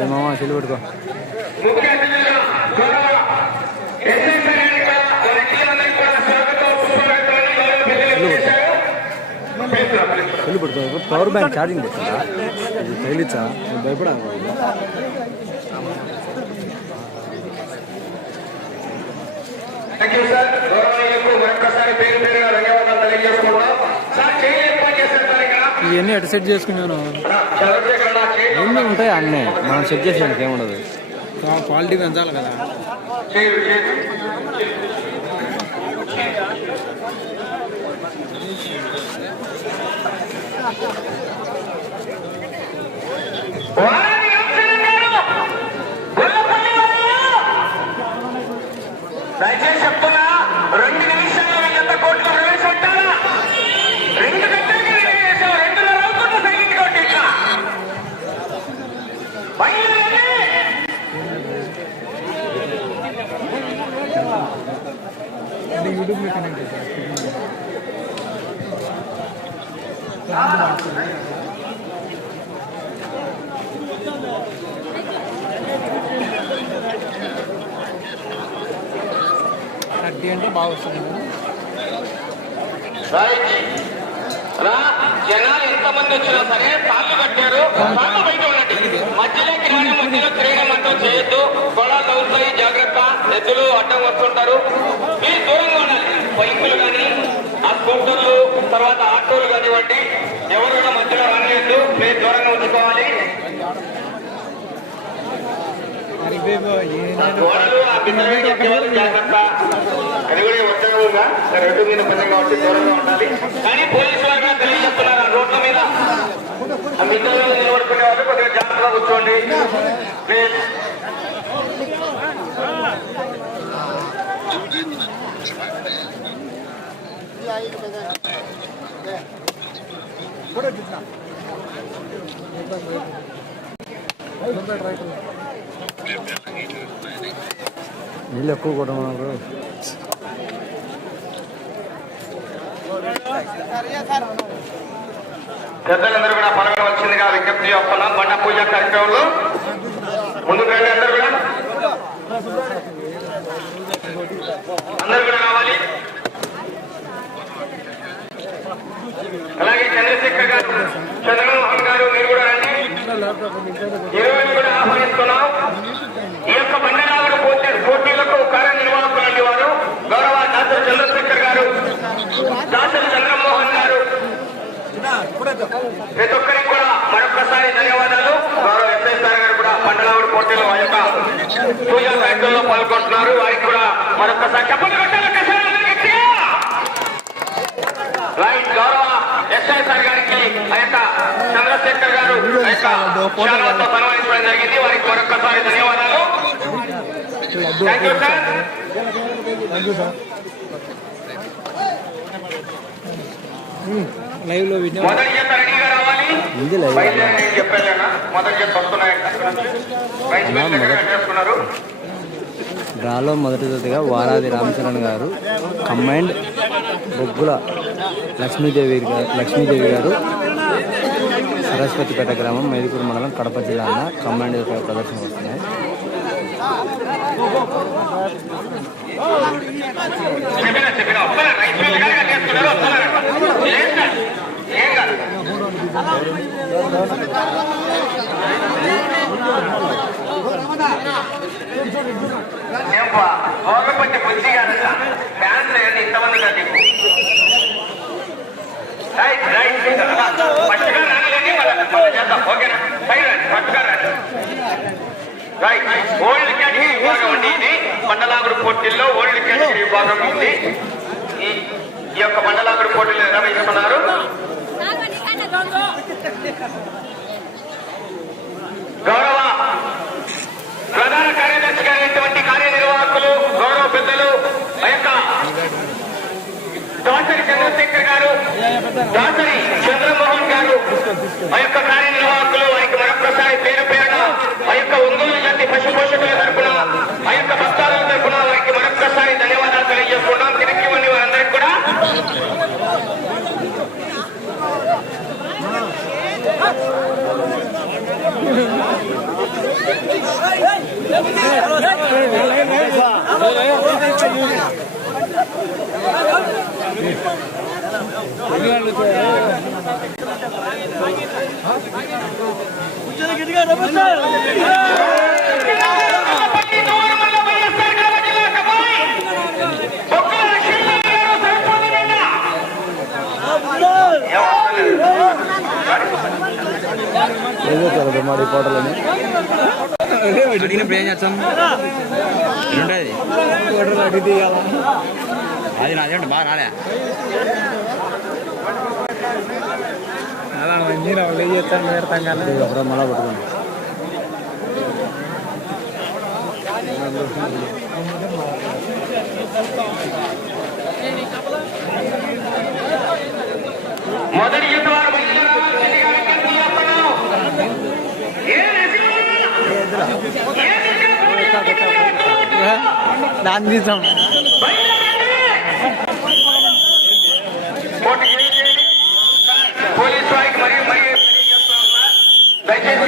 ఏమో చెల్లి పెట్టుకో ముఖ్య అతిథులుగా గౌరవ ఎస్ఐ సైనికుల వ్యక్తులందరికీ కూడా స్వాగతం సుస్వాగతాన్ని గౌరవ పెద్దలు చేశారు. పిలుస్తున్నా, పిలుస్తున్నా. చెల్లి పెట్టుకో పవర్ బ్యాంక్ ఛార్జింగ్ పెట్టుకుంటా ఇది తగిలిచ్చా నేను భయపడా థ్యాంక్ యూ సార్ ఇవన్నీ ఎటు సెట్ చేసుకున్నాను? ఎన్ని ఉంటాయి అన్నీ. మనం సెట్ చేసేదానికి ఏముండదు. క్వాలిటీ పెంచాలి కదా. దయచేసి చెప్తున్నా రెండు నిమిషాల్లో యూట్యూబ్లో కనెక్ట్ చేశారు థర్టీ అంటే బాగా వస్తుంది జనాలు ఎంతమంది వచ్చినా సరే పాలు కట్టారు. పాలు బయట ఉండండి మధ్యలోకి రాని మధ్యలో తిరగడం అంటూ చేయొద్దు. గొడవలు అవుతాయి జాగ్రత్త. ఎద్దులు అడ్డం వస్తుంటారు. మీ దూరం బైకులు కానీ ఆ స్కూటర్లు తర్వాత ఆటోలు కానివ్వండి ఎవరు కూడా మధ్యలో రానియద్దు మీరు దూరంగా ఉంచుకోవాలి అది కూడా రెండు మీద పెద్ద కాబట్టి దూరంగా ఉండాలి. కానీ పోలీసు తెలియజేస్తున్నారు రోడ్ల మీద? ఆ మీద నిలబడుకునే వాళ్ళు కొద్దిగా జాగ్రత్తగా కూర్చోండి. ప్లీజ్. నీళ్ళు ఎక్కువ కూడా పెద్దలందరూ కూడా పాల్గొనవలసిందిగా విజ్ఞప్తి చేస్తున్నాం. బండ పూజ కార్యక్రమంలో ముందుకు రండి అందరూ కూడా అందరూ కూడా రావాలి అలాగే చంద్రశేఖర్ గారు చంద్రమోహన్ గారు మీరు కూడా రండి ఇరవై కూడా ఆహ్వానిస్తున్నాం. ఈ యొక్క బండరావుడు పోటీ పోటీలకు కార్యనిర్వాహకులండి వారు గౌరవ డాక్టర్ చంద్రశేఖర్ గారు డాక్టర్ చంద్రమోహన్ గారు. ప్రతి ఒక్కరికి కూడా మరొకసారి ధన్యవాదాలు. గౌరవ ఎస్ఐ సార్ గారు కూడా బండరావుడు పోటీలో ఆ యొక్క పూజల కార్యక్రమంలో పాల్గొంటున్నారు. వారికి కూడా మరొకసారి చెప్పండి. రైట్ గౌరవ సార్ గారికి ఆ యొక్క చంద్రశేఖర్ గారు శాలువాతో సన్మానించడం జరిగింది. వారికి మరొకసారి ధన్యవాదాలు. థ్యాంక్ యూ సార్ లైవ్లో మొదటి జత రెడీగా రావాలి. బయలుదేరి చెప్పాను మొదటి జత మిల్ దగ్గర కట్టేసుకున్నారు డ్రాలో మొదటిగా వారాది రామచరణ్ గారు కమ్మైండ్ బొగ్గుల లక్ష్మీదేవి గారు లక్ష్మీదేవి గారు సరస్వతిపేట గ్రామం మేదిపూర్ మండలం కడప జిల్లా అన్న కంబైండ్ ప్రదర్శన వస్తున్నాయి చెప్పిన చెప్పిన వస్తున్నారు రైస్ మిల్ దగ్గర కట్టేసుకున్నారు వస్తున్నారు ఏం కాదు ఏం కాదు ఏంపా గవర్నమెంట్ బుద్ధి కాదట ఫ్యాన్స్ ఏంటి ఇంతమంది కాదు రైట్ రైట్ పట్టుగా రానిలేండి మళ్ళీ మళ్ళీ చేద్దాం ఓకేనా పై రండి పట్టుగా రండి రైట్ ఓల్డ్ కేటగిరీ విభాగం అండి ఇది మండలాగుడు పోటీల్లో ఓల్డ్ కేటగిరీ విభాగం ఉంది ఈ యొక్క మండలాగుడు పోటీలు నిర్వహిస్తున్నారు. గౌరవ ప్రధాన కార్యదర్శి గారైనటువంటి కార్యనిర్వాహకులు గౌరవ పెద్దలు ఆ యొక్క దాసరి చంద్రశేఖర్ గారు దాసరి చంద్రమోహన్ గారు ఆ యొక్క కార్యనిర్వాహకులు ఆ యొక్క వరప్రసారి పేరు పేరున ఆ యొక్క ఒంగోలు జాతి పశుపోషకుల తరఫున ఆ యొక్క భక్తాల తరఫున ఆ యొక్క ధన్యవాదాలు తెలియజేసుకున్నాం తిరిగి ఉండి వారందరికీ కూడా Thank you. ఏదో తెలదు మరి కోటలని అడిగినప్పుడు ఏం చేస్తాను ఉంటుంది అది నాదేమంటే బాగా రాలే. అలా మంచి వాళ్ళు చేస్తాను పెడతాం కానీ అప్పుడు మళ్ళా మొదటి యుద్ధ దాన్ని తీసాం కోర్టు చేయండి. పోలీస్ వారికి మరియు మరియు దయచేసి